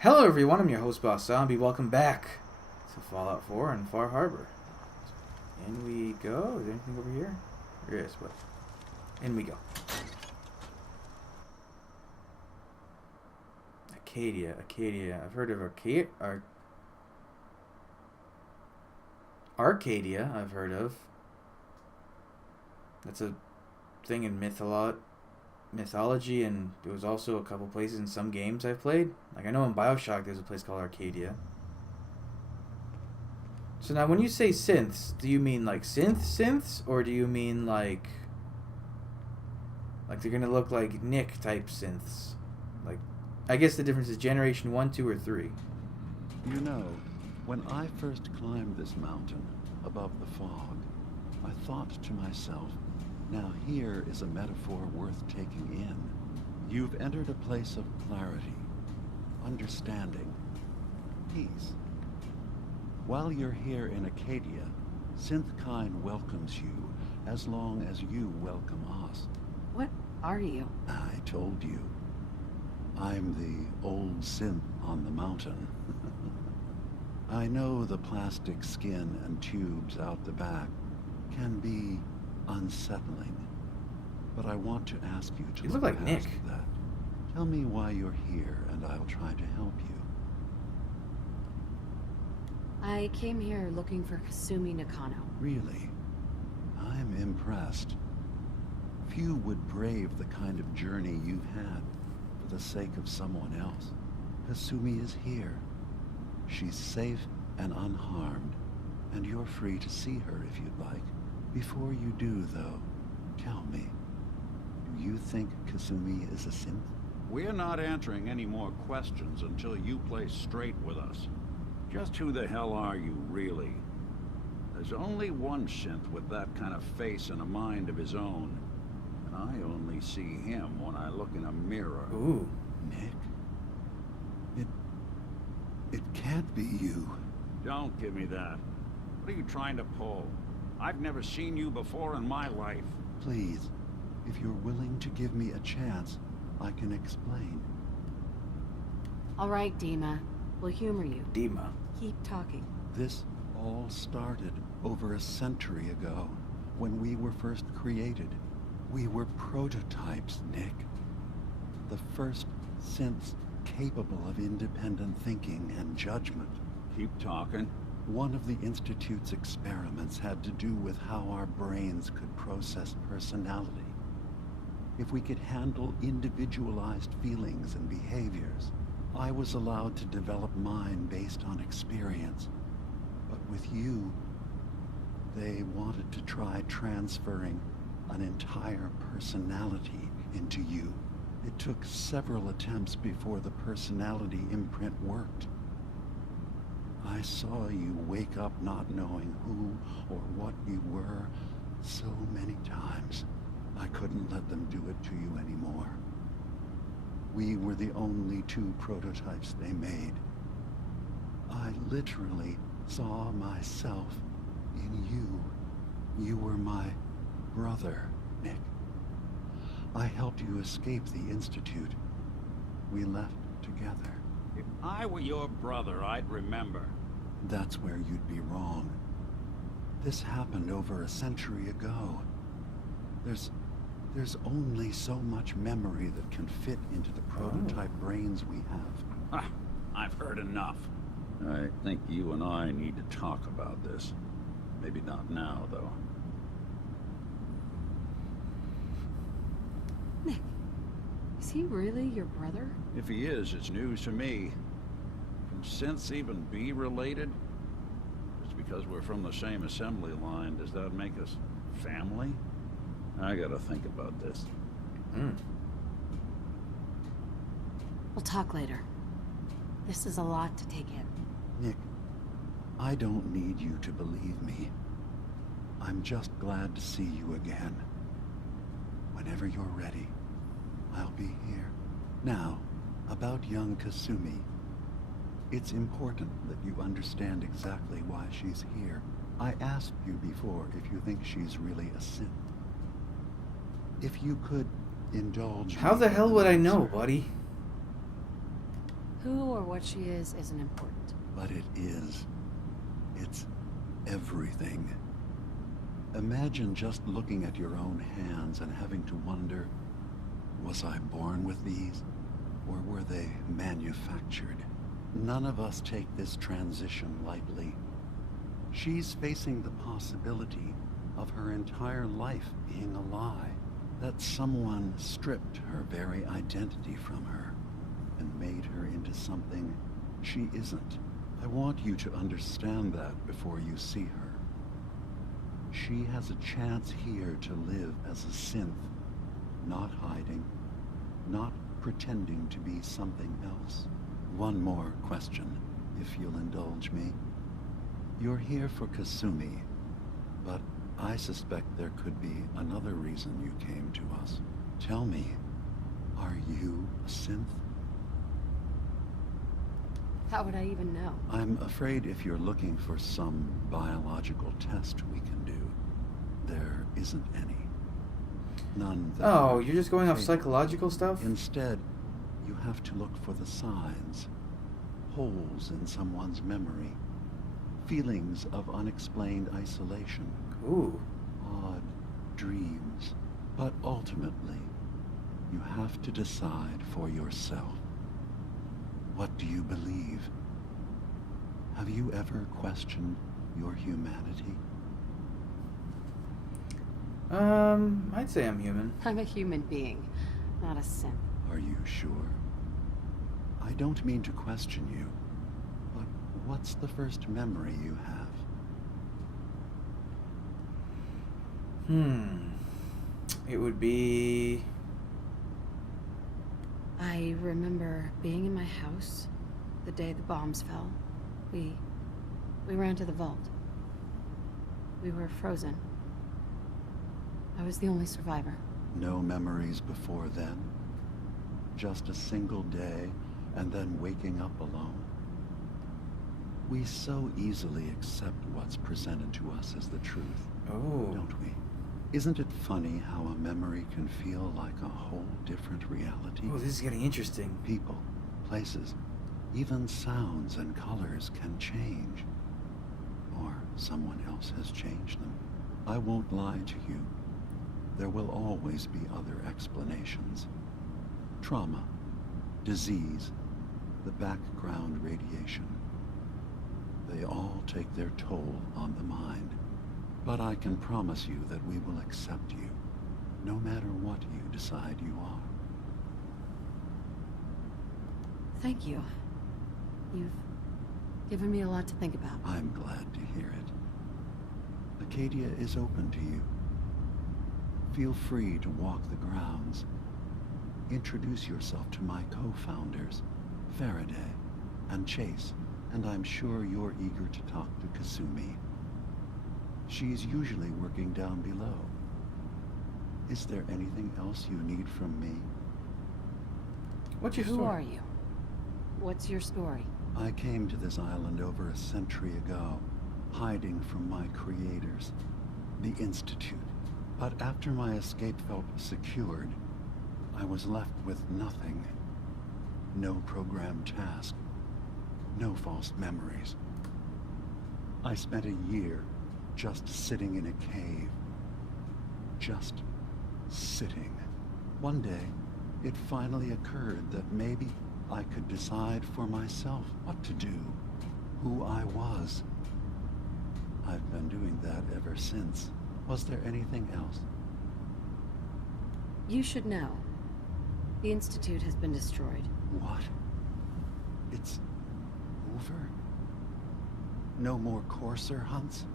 Hello everyone, I'm your host Boss Zombie. Welcome back to Fallout 4 and Far Harbor. In we go. Is there anything over here? There is, but in we go. Arcadia. I've heard of Arcadia, I've heard of. That's a thing in mythology, and there was also a couple places in some games I've played. Like, I know in Bioshock there's a place called Arcadia. So now when you say synths, do you mean like synths, or do you mean like they're gonna look like Nick type synths? Like, I guess the difference is generation 1, 2, or 3. You know, when I first climbed this mountain above the fog, I thought to myself, now here is a metaphor worth taking in. You've entered a place of clarity, understanding, peace. While you're here in Acadia, Synthkind welcomes you as long as you welcome us. What are you? I told you. I'm the old synth on the mountain. I know the plastic skin and tubes out the back can be unsettling, but I want to ask you to You look like past Nick. that. Tell me why you're here, and I'll try to help you. I came here looking for Kasumi Nakano. Really? I'm impressed. Few would brave the kind of journey you've had for the sake of someone else. Kasumi is here. She's safe and unharmed, and you're free to see her if you'd like. Before you do, though, tell me, do you think Kasumi is a synth? We're not answering any more questions until you play straight with us. Just who the hell are you, really? There's only one synth with that kind of face and a mind of his own. And I only see him when I look in a mirror. Ooh. Nick? It can't be you. Don't give me that. What are you trying to pull? I've never seen you before in my life. Please, if you're willing to give me a chance, I can explain. All right, Dima. We'll humor you. Dima. Keep talking. This all started over a century ago, when we were first created. We were prototypes, Nick. The first synths capable of independent thinking and judgment. Keep talking. One of the Institute's experiments had to do with how our brains could process personality. If we could handle individualized feelings and behaviors, I was allowed to develop mine based on experience. But with you, they wanted to try transferring an entire personality into you. It took several attempts before the personality imprint worked. I saw you wake up not knowing who or what you were so many times. I couldn't let them do it to you anymore. We were the only two prototypes they made. I literally saw myself in you. You were my brother, Nick. I helped you escape the Institute. We left together. If I were your brother, I'd remember. That's where you'd be wrong. This happened over a century ago. There's only so much memory that can fit into the prototype brains we have. I've heard enough. I think you and I need to talk about this. Maybe not now, though. Nick, is he really your brother? If he is, it's news to me. Can synths even be related? Just because we're from the same assembly line, does that make us family? I gotta think about this. We'll talk later. This is a lot to take in. Nick, I don't need you to believe me. I'm just glad to see you again. Whenever you're ready, I'll be here. Now, about young Kasumi. It's important that you understand exactly why she's here. I asked you before if you think she's really a synth. If you could indulge How me the with hell an would I know, answer. buddy? Who or what she is isn't important. But it is. It's everything. Imagine just looking at your own hands and having to wonder, was I born with these? Or were they manufactured? None of us take this transition lightly. She's facing the possibility of her entire life being a lie, that someone stripped her very identity from her and made her into something she isn't. I want you to understand that before you see her. She has a chance here to live as a synth, not hiding, not pretending to be something else. One more question, if you'll indulge me. You're here for Kasumi, but I suspect there could be another reason you came to us. Tell me, are you a synth? How would I even know? I'm afraid if you're looking for some biological test we can do, there isn't any. None that Oh, are you're just going off fatal. psychological stuff? Instead, you have to look for the signs, holes in someone's memory, feelings of unexplained isolation, Ooh. odd dreams. But ultimately, you have to decide for yourself. What do you believe? Have you ever questioned your humanity? I'd say I'm human. I'm a human being, not a synth. Are you sure? I don't mean to question you, but what's the first memory you have? It would be... I remember being in my house the day the bombs fell. We ran to the vault. We were frozen. I was the only survivor. No memories before then? Just a single day, and then waking up alone? We so easily accept what's presented to us as the truth, Oh. don't we? Isn't it funny how a memory can feel like a whole different reality? Oh, this is getting interesting. People, places, even sounds and colors can change. Or someone else has changed them. I won't lie to you. There will always be other explanations. Trauma, disease, the background radiation. They all take their toll on the mind. But I can promise you that we will accept you, no matter what you decide you are. Thank you. You've given me a lot to think about. I'm glad to hear it. Acadia is open to you. Feel free to walk the grounds. Introduce yourself to my co-founders, Faraday and Chase, and I'm sure you're eager to talk to Kasumi. She's usually working down below. Is there anything else you need from me? What's your Who story? are you? What's your story? I came to this island over a century ago, hiding from my creators, the Institute. But after my escape felt secured, I was left with nothing. No programmed task. No false memories. I spent a year just sitting in a cave. Just sitting. One day, it finally occurred that maybe I could decide for myself what to do, who I was. I've been doing that ever since. Was there anything else? You should know. The Institute has been destroyed. What? It's over? No more courser hunts?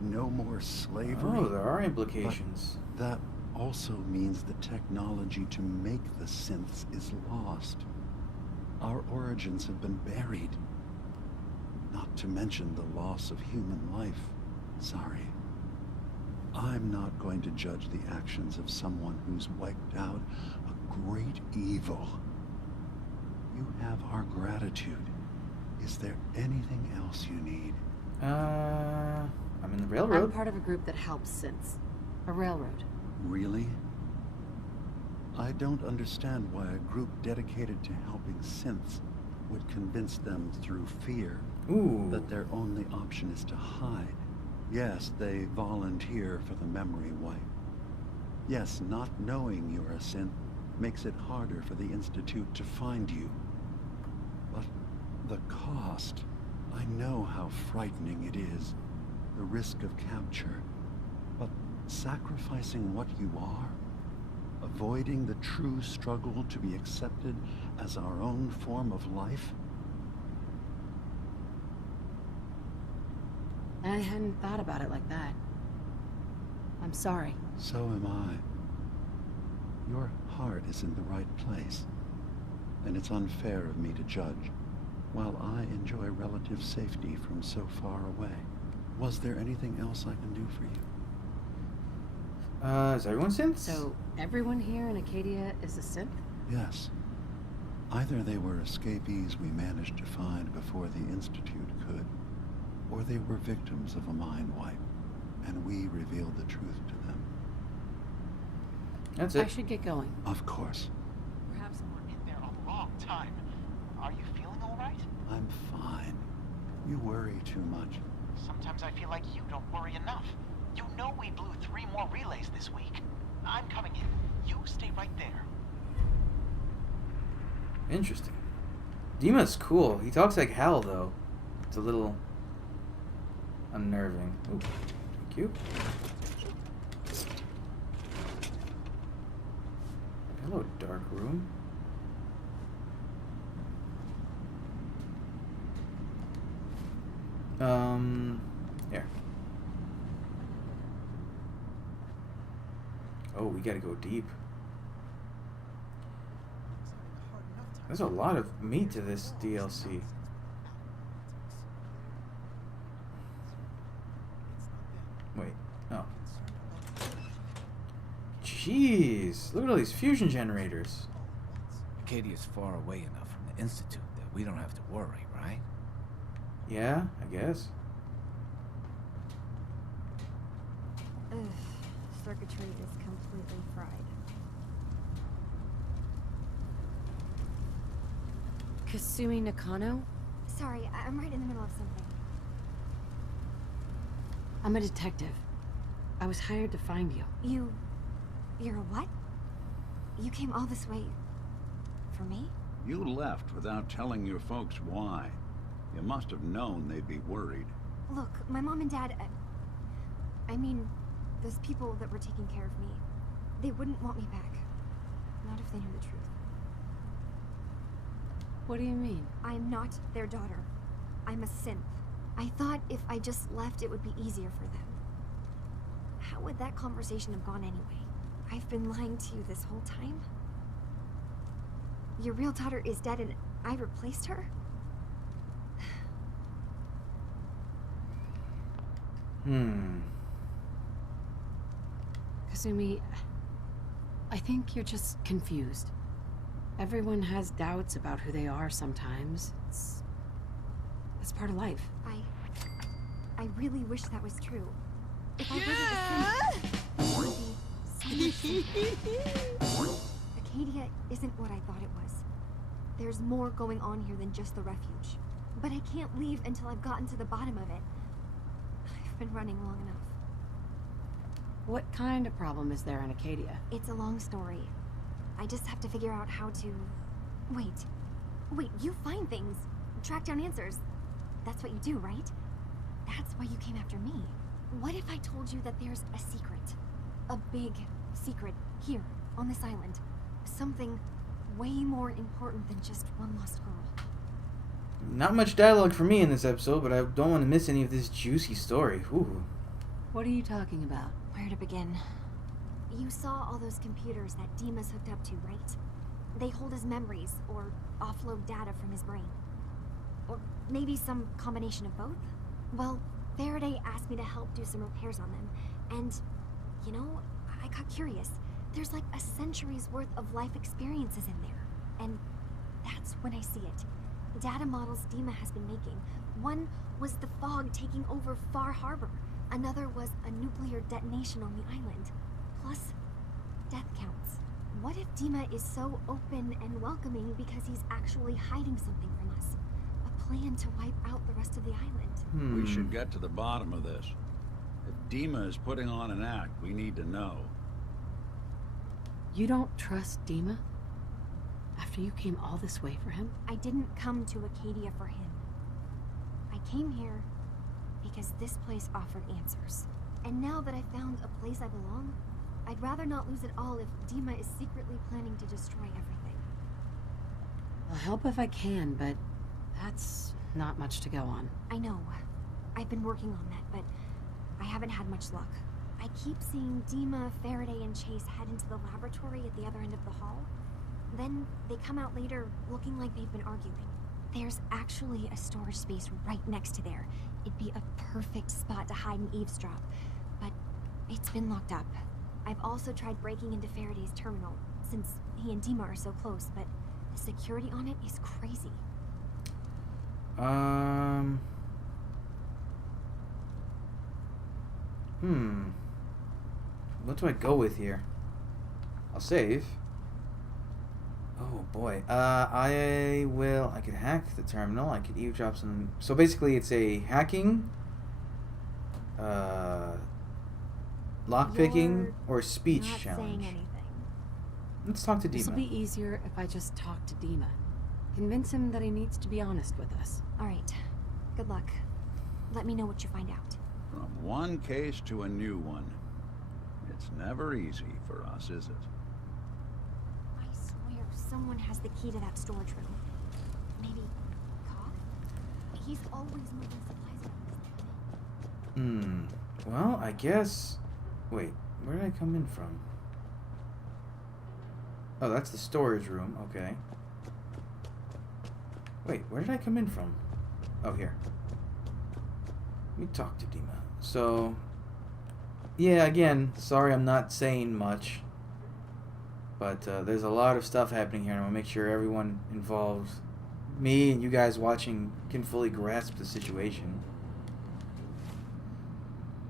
No more slavery? Oh, there are implications. But that also means the technology to make the synths is lost. Our origins have been buried. Not to mention the loss of human life. Sorry. I'm not going to judge the actions of someone who's wiped out a great evil. You have our gratitude. Is there anything else you need? I'm in the I'm railroad. part of a group that helps synths. A railroad. Really? I don't understand why a group dedicated to helping synths would convince them through fear Ooh. that their only option is to hide. Yes, they volunteer for the memory wipe. Yes, not knowing you're a synth makes it harder for the Institute to find you. But the cost, I know how frightening it is. The risk of capture. But sacrificing what you are, avoiding the true struggle to be accepted as our own form of life? I hadn't thought about it like that. I'm sorry. So am I. Your heart is in the right place, and it's unfair of me to judge, while I enjoy relative safety from so far away. Was there anything else I can do for you? Is everyone synths? So, everyone here in Acadia is a synth? Yes. Either they were escapees we managed to find before the Institute could, or they were victims of a mind wipe, and we revealed the truth to them. That's I it. should get going. Of course. Perhaps we're in there a long time. Are you feeling all right? I'm fine. You worry too much. Sometimes I feel like you don't worry enough. You know we blew 3 more relays this week. I'm coming in. You stay right there. Interesting. Dima's cool. He talks like hell, though. It's a little unnerving. Ooh, thank you. Hello, dark room. Here. Oh, we gotta go deep. There's a lot of meat to this DLC. Wait, oh. Jeez, look at all these fusion generators. Acadia's far away enough from the Institute that we don't have to worry, right? Yeah, I guess. Ugh, circuitry is completely fried. Kasumi Nakano? Sorry, I'm right in the middle of something. I'm a detective. I was hired to find you. You're a what? You came all this way for me? You left without telling your folks why. You must have known they'd be worried. Look, my mom and dad, I mean, those people that were taking care of me, they wouldn't want me back. Not if they knew the truth. What do you mean? I'm not their daughter. I'm a synth. I thought if I just left, it would be easier for them. How would that conversation have gone anyway? I've been lying to you this whole time? Your real daughter is dead and I replaced her? Kasumi, I think you're just confused. Everyone has doubts about who they are sometimes. It's part of life. I really wish that was true. If I wasn't a synth, it would be so much simpler. Acadia isn't what I thought it was. There's more going on here than just the refuge. But I can't leave until I've gotten to the bottom of it. I've been running long enough. What kind of problem is there in Acadia? It's a long story. I just have to figure out how to... Wait, you find things. Track down answers. That's what you do, right? That's why you came after me. What if I told you that there's a secret? A big secret here, on this island. Something way more important than just one lost girl. Not much dialogue for me in this episode, but I don't want to miss any of this juicy story. Ooh. What are you talking about? Where to begin? You saw all those computers that Dima's hooked up to, right? They hold his memories, or offload data from his brain. Or maybe some combination of both? Well, Faraday asked me to help do some repairs on them, and, you know, I got curious. There's like a century's worth of life experiences in there, and that's when I see it. Data models Dima has been making. One was the fog taking over Far Harbor. Another was a nuclear detonation on the island. Plus, death counts. What if Dima is so open and welcoming because he's actually hiding something from us? A plan to wipe out the rest of the island. We should get to the bottom of this. If Dima is putting on an act, we need to know. You don't trust Dima? After you came all this way for him? I didn't come to Acadia for him. I came here because this place offered answers. And now that I found a place I belong, I'd rather not lose it all if Dima is secretly planning to destroy everything. I'll help if I can, but that's not much to go on. I know. I've been working on that, but I haven't had much luck. I keep seeing Dima, Faraday, and Chase head into the laboratory at the other end of the hall. Then they come out later looking like they've been arguing. There's actually a storage space right next to there. It'd be a perfect spot to hide and eavesdrop, but it's been locked up. I've also tried breaking into Faraday's terminal, since he and Dima are so close, but the security on it is crazy. What do I go with here? I'll save. Oh boy. I could hack the terminal. I could eavesdrop some. So basically it's a hacking, lockpicking, or speech Not challenge. saying anything. Let's talk to This'll Dima. be easier if I just talk to Dima. Convince him that he needs to be honest with us. All right. Good luck. Let me know what you find out. From one case to a new one. It's never easy for us, is it? I swear someone has the key to that storage room. Maybe Cog? He's always moving supplies around this planet. Well, I guess... Wait, where did I come in from? Oh, that's the storage room. Okay. Wait, where did I come in from? Oh, here. Let me talk to Dima. So... Yeah, again, sorry I'm not saying much. But there's a lot of stuff happening here, and I want to make sure everyone involved, me and you guys watching, can fully grasp the situation.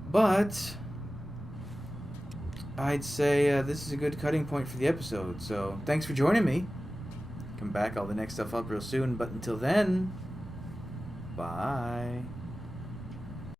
But I'd say this is a good cutting point for the episode. So thanks for joining me. Come back, all the next stuff up real soon. But until then, bye.